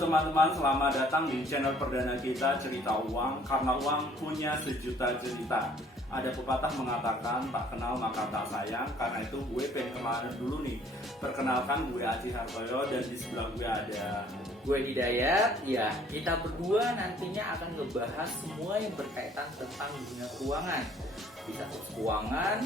teman-teman, selamat datang di channel perdana kita Cerita Uang, karena uang punya sejuta cerita. Ada pepatah mengatakan tak kenal maka tak sayang, karena itu gue pengen kenalan dulu nih. Perkenalkan, gue Aci Hartoyo dan di sebelah gue ada gue Hidayat. Ya, kita berdua nantinya akan ngebahas semua yang berkaitan tentang dunia keuangan. Bisa keuangan,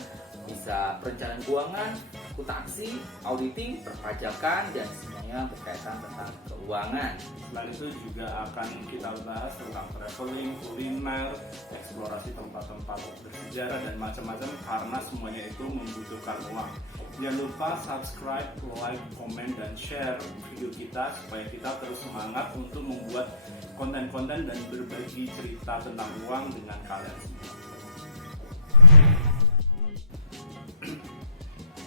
bisa perencanaan keuangan, akuntansi, auditing, perpajakan, dan semuanya berkaitan tentang keuangan. Selain itu juga akan kita bahas tentang traveling, kuliner, eksplorasi tempat-tempat bersejarah dan macam-macam, karena semuanya itu membutuhkan uang. Jangan lupa subscribe, like, komen, dan share video kita supaya kita terus semangat untuk membuat konten-konten dan berbagi cerita tentang uang dengan kalian semua.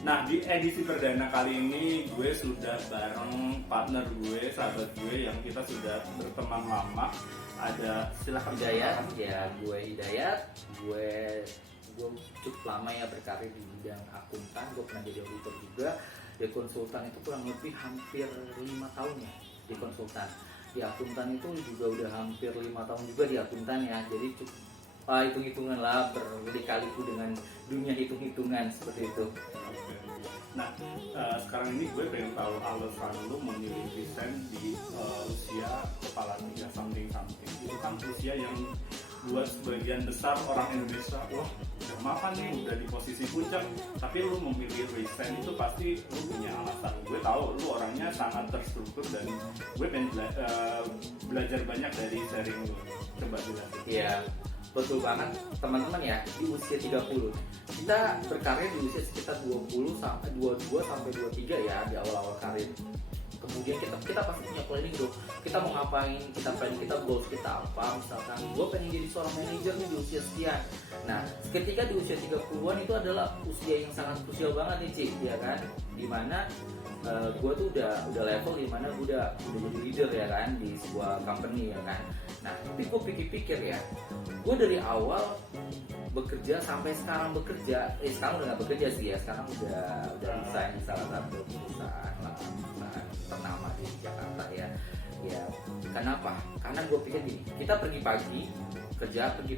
Nah, di edisi perdana kali ini gue sudah bareng partner gue, sahabat gue yang kita sudah berteman lama. Ada, silahkan Hidayat, ya gue Hidayat. Gue cukup lama ya berkarir di bidang akuntan. Gue pernah jadi auditor juga. Di konsultan itu kurang lebih hampir 5 tahun ya di konsultan. Di akuntan itu juga udah hampir 5 tahun juga di akuntan ya. Jadi cukup hitung-hitungan lah, berkali-kali dengan dunia hitung-hitungan seperti itu. Nah, sekarang ini gue pengen tahu alasan lu memilih resign di usia kepala 3 something. Itu kan usia yang buat sebagian besar orang Indonesia, wah udah mapan nih, udah di posisi puncak. Tapi lu memilih resign itu pasti lu punya alasan. Gue tahu lu orangnya sangat terstruktur dan gue pengen belajar banyak dari sharing lu. Coba jelasin. Iya, betul banget teman-teman ya. Di usia 30 kita berkarir di usia sekitar 22 sampai 23 ya, di awal-awal karir. Kemudian kita pasti punya planning dong. Kita mau ngapain, kita planning, kita goals kita apa. Misalkan gue pengen jadi seorang manajer nih di usia sekian. Nah, ketika di usia 30-an itu adalah usia yang sangat krusial banget nih Cik, ya kan? Dimana gue tuh udah level dimana gue udah jadi leader ya kan di sebuah company ya kan. Nah, tapi gue pikir-pikir ya, gue dari awal bekerja sampai sekarang bekerja, sekarang udah gak bekerja sih ya, sekarang udah resign di salah satu perusahaan ternama di Jakarta ya. Ya, kenapa? Karena gue pikir gini, kita pergi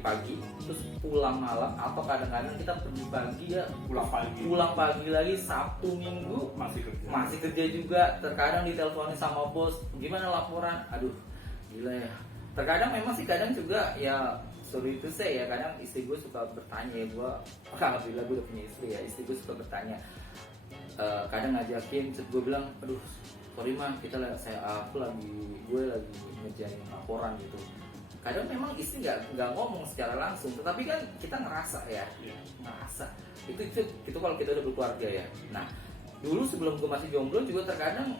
pagi, terus pulang malam, atau kadang-kadang kita pergi pagi ya, pulang pagi lagi, Sabtu Minggu masih kerja juga. Terkadang diteleponin sama bos, gimana laporan? Aduh, gila ya. Terkadang memang sih, kadang juga ya, sorry itu saya ya, kadang istri gue suka bertanya ya, alhamdulillah gue udah punya istri ya, istri gue suka bertanya, kadang ngajakin, gue bilang, aduh sorry mah, gue lagi ngerjain laporan gitu. Kadang memang istri nggak ngomong secara langsung, tetapi kan kita ngerasa ya, ngerasa itu kalau kita udah berkeluarga ya. Nah, dulu sebelum gue masih jomblo juga terkadang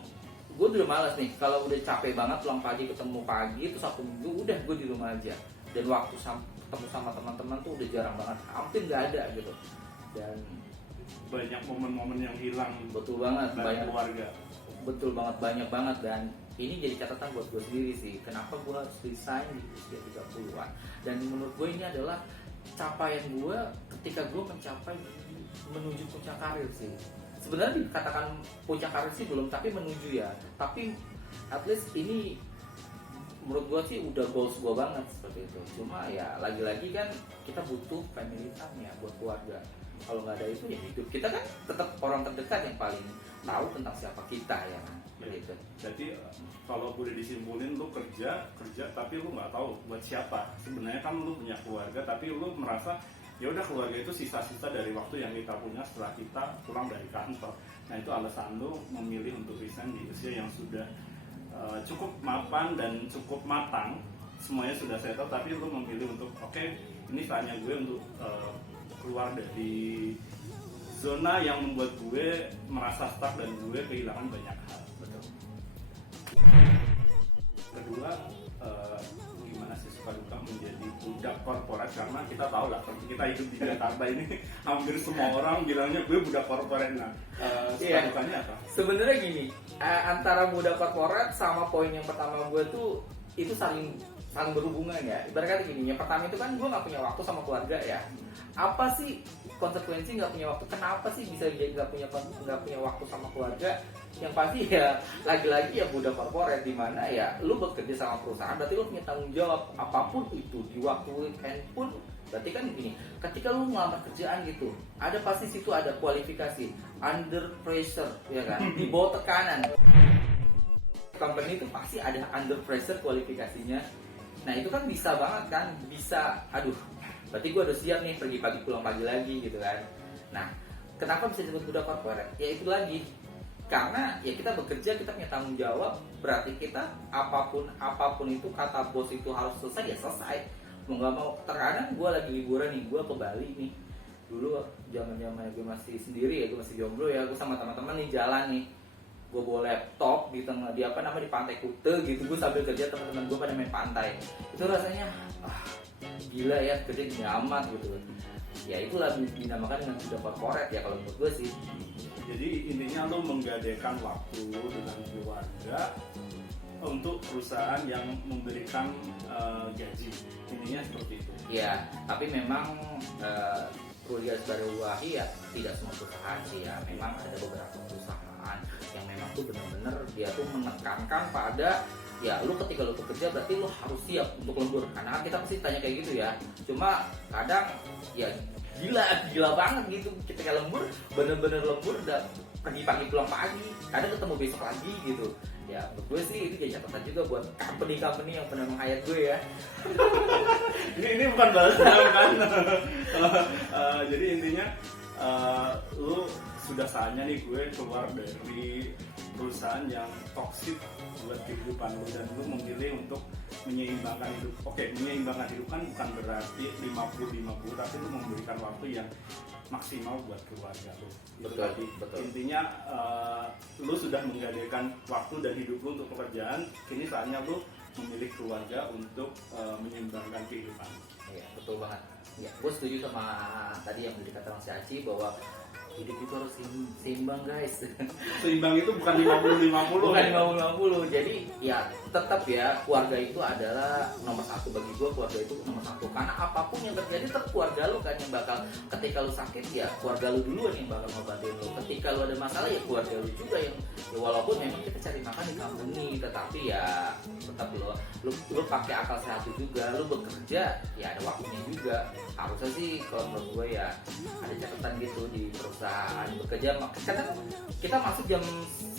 gue udah malas nih, kalau udah capek banget pulang pagi ketemu pagi, terus Sabtu Minggu udah gue di rumah aja, dan waktu ketemu sama teman-teman tuh udah jarang banget, hampir nggak ada gitu. Dan banyak momen-momen yang hilang. Betul banget, banyak keluarga. Betul banget, banyak banget. Dan ini jadi catatan buat gue sendiri sih, kenapa gue harus resign di usia 30-an. Dan menurut gue ini adalah capaian gue ketika gue mencapai menuju puncak karir sih. Sebenarnya dikatakan puncak karir sih belum, tapi menuju ya. Tapi at least ini menurut gue sih udah goals gue banget seperti itu. Cuma ya lagi-lagi kan kita butuh family time ya buat keluarga. Kalau nggak ada itu ya hidup kita kan tetap orang terdekat yang paling tahu tentang siapa kita ya kan. Gitu. Jadi kalau boleh disimpulin, lu kerja tapi lu nggak tahu buat siapa. Sebenarnya kan lu punya keluarga, tapi lu merasa ya udah, keluarga itu sisa-sisa dari waktu yang kita punya setelah kita pulang dari kantor. Nah, itu alasan lu memilih untuk resign di usia yang sudah cukup mapan dan cukup matang, semuanya sudah settle, tapi lu memilih untuk oke, ini saatnya gue untuk keluar dari zona yang membuat gue merasa stuck dan gue kehilangan banyak hal. Betul. Kedua, gimana sih suka duka menjadi budak korporat, karena kita tahu lah, kita hidup di Jakarta ini hampir semua orang bilangnya gue budak korporat. Nah, suka dukanya apa? Sebenarnya gini, antara budak korporat sama poin yang pertama gue tuh itu saling saling berhubungan ya. Ibarat kata gini, yang pertama itu kan gue nggak punya waktu sama keluarga ya. Apa sih konsekuensi nggak punya waktu? Kenapa sih bisa jadi nggak punya waktu sama keluarga? Yang pasti ya lagi-lagi ya budak korporat, di mana ya lu bekerja sama perusahaan, berarti lu punya tanggung jawab apapun itu di waktu weekend pun. Berarti kan gini, ketika lu ngelamar kerjaan gitu, ada pasti situ ada kualifikasi, under pressure, ya kan, di bawah tekanan. Company itu pasti ada under pressure kualifikasinya. Nah itu kan bisa banget kan, bisa, aduh, berarti gue udah siap nih pergi pagi pulang pagi lagi gitu kan. Nah, kenapa bisa disebut budak korporat? Ya itu lagi, karena ya kita bekerja, kita punya tanggung jawab, berarti kita apapun itu kata bos itu harus selesai, ya selesai. Mau nggak mau. Terkadang gue lagi liburan nih, gue ke Bali nih, dulu zaman gue masih sendiri ya, gue masih jomblo ya, gue sama teman-teman nih jalan nih, gue bawa laptop di tengah di Pantai Kute gitu, gue sambil kerja, teman-teman gue pada main pantai. Itu rasanya gila ya, kerja gini amat gitu. Ya itulah dinamakan dengan budak korporat ya kalau menurut gue sih. Jadi intinya lo menggadaikan waktu dengan keluarga untuk perusahaan yang memberikan gaji, intinya seperti itu. Ya, tapi memang perlu digarisbawahi ya, tidak semua perusahaan sih ya. Memang ada beberapa perusahaan yang memang tuh benar-benar dia tuh menekankan pada ya lu ketika lu bekerja berarti lu harus siap untuk lembur. Karena kita pasti tanya kayak gitu ya. Cuma kadang ya gila banget gitu ketika lembur, bener-bener lembur dan pergi pagi pulang pagi, kadang ketemu besok lagi gitu. Ya menurut gue sih itu jadi catatan juga buat company yang pernah meng-hire gue ya. ini bukan balas dendam kan. Jadi intinya lu sudah saatnya nih gue keluar dari perusahaan yang toksik buat kehidupan lu, dan lu memilih untuk menyeimbangkan hidup. Oke, menyeimbangkan hidup kan bukan berarti 50-50, tapi lu memberikan waktu yang maksimal buat keluarga lu. Betul. Intinya lu sudah menggadaikan waktu dan hidup lu untuk pekerjaan, kini saatnya lu memilih keluarga untuk menyeimbangkan kehidupan. Iya, betul banget. Ya, gue setuju sama tadi yang dikatakan si Aci bahwa hidup itu harus seimbang guys. Seimbang itu bukan 50-50. Bukan 50-50. Jadi ya tetap ya keluarga itu adalah nomor satu bagi gue. Keluarga itu nomor satu, karena apapun yang terjadi tetap keluarga lu kan yang bakal, ketika lu sakit ya keluarga lu duluan yang bakal ngobatin lu. Ketika lu ada masalah ya keluarga lu juga yang ya, walaupun memang kita cari makan di kampung nih, tetapi ya tetap lu pakai akal sehat juga. Lu bekerja ya ada waktunya juga. Harusnya sih kalau menurut gue ya ada catatan gitu di perusahaan bekerja. Kadang kita masuk jam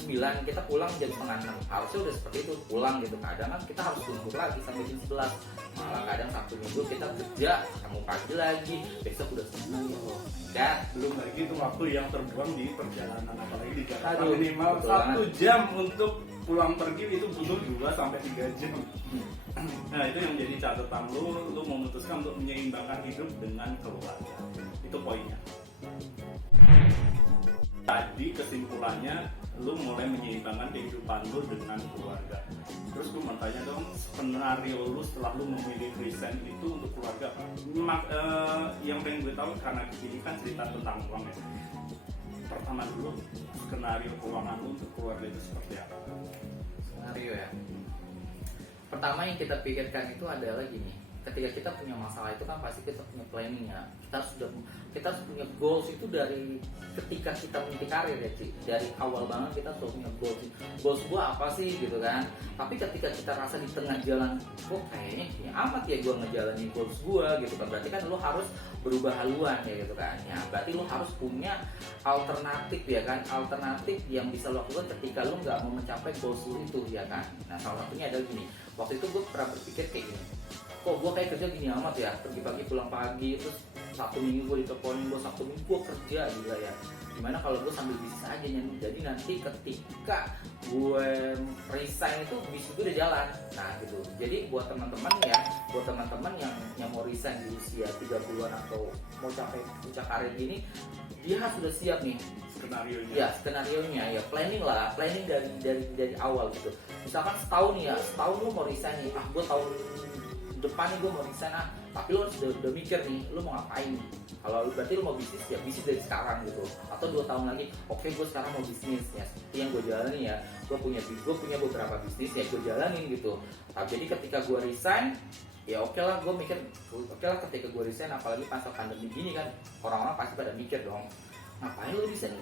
9, kita pulang jam setengah 6. Harusnya udah seperti itu pulang gitu. Kadang kan kita harus lembur lagi sampai jam 11. Malah kadang Sabtu Minggu kita kerja ketemu pagi lagi, besok udah senang ya loh. Dan belum lagi itu waktu yang terbuang di perjalanan, apalagi di Jakarta. Aduh, minimal betul 1 jam untuk pulang pergi itu butuh 2-3 jam. Nah itu yang jadi catatan lu memutuskan untuk menyeimbangkan hidup dengan keluarga. Itu poinnya. Tadi kesimpulannya lu mulai menyeimbangkan kehidupan lu dengan keluarga. Terus gue mau tanya dong, skenario lu setelah lu memilih resign itu untuk keluarga apa? Yang pengen gue tahu karena ini kan cerita tentang uang ya. Pertama dulu, skenario keuangan lu untuk keluarga itu seperti apa? Skenario ya. Pertama yang kita pikirkan itu adalah gini, ketika kita punya masalah itu kan pasti kita punya planning ya. Kita harus punya goals itu dari ketika kita meniti karir ya Ci. Dari awal banget kita harus punya goals. Goals gua apa sih gitu kan. Tapi ketika kita rasa di tengah jalan, kok kayaknya gini amat ya gua ngejalanin goals gua gitu kan. Berarti kan lo harus berubah haluan ya gitu kan. Ya berarti lo harus punya alternatif ya kan. Alternatif yang bisa lo lakukan ketika lo nggak mau mencapai goals lo itu ya kan. Nah salah satunya adalah gini. Waktu itu gue pernah berpikir kayak gini, kok gue kayak kerja gini amat ya, pergi pagi pulang pagi, terus Sabtu Minggu gue diteleponin, gue Sabtu Minggu gue kerja juga ya. Gimana kalau gue sambil bisnis aja nyanyi, jadi nanti ketika gue resign itu bisnis gue udah jalan. Nah gitu, jadi buat teman-teman ya, buat teman-teman yang mau resign di usia 30-an atau mau capai puncak karir gini, dia harus sudah siap nih Skenarionya. ya, skenarionya ya, planning dari awal gitu. Misalkan setahun nih ya, setahun lu mau resign nih, gue tahun depan nih gue mau resign, Tapi lo harus udah mikir nih, lo mau ngapain. Kalau berarti lo mau bisnis, ya bisnis dari sekarang gitu. Atau 2 tahun lagi, oke gue sekarang mau bisnis ya, seperti yang gue jalani ya. Gue punya beberapa bisnis ya, gue jalanin gitu. Tapi jadi ketika gue resign, ya oke lah, gue mikir oke lah ketika gue resign, apalagi pas pandemi gini kan, orang-orang pasti pada mikir dong, ngapain lo resign?